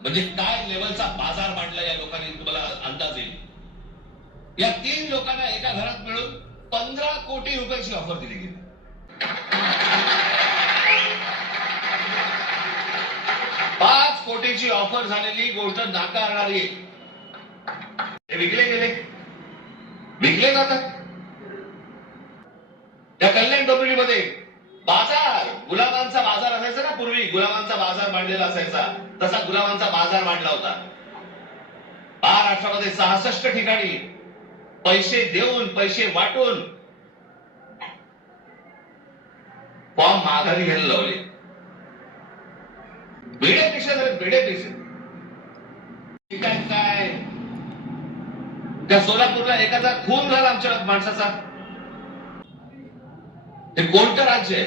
म्हणजे काय लेवलचा बाजार मांडला या लोकांनी तुम्हाला अंदाज येईल. या 3 लोकांना एका घरात मिळून 15 कोटी रुपयाची ऑफर दिली गेली. 5 कोटीची ऑफर झालेली गोष्ट नाकारणारी. हे विकले जातात. त्या कल्याण डोंबिवलीमध्ये बाजार, गुलाबांचा बाजार असायचा ना पूर्वी, गुलाबांचा बाजार मांडलेला असायचा, तसा गुलाबांचा बाजार मांडला होता. महाराष्ट्रामध्ये 66 ठिकाणी पैसे देऊन, पैसे वाटून फॉर्म माघारी घ्यायला लावले. बेड्यापेक्षा काय त्या सोलापूरला एखादा खून झाला आमच्या माणसाचा. हे कोणतं राज्य आहे?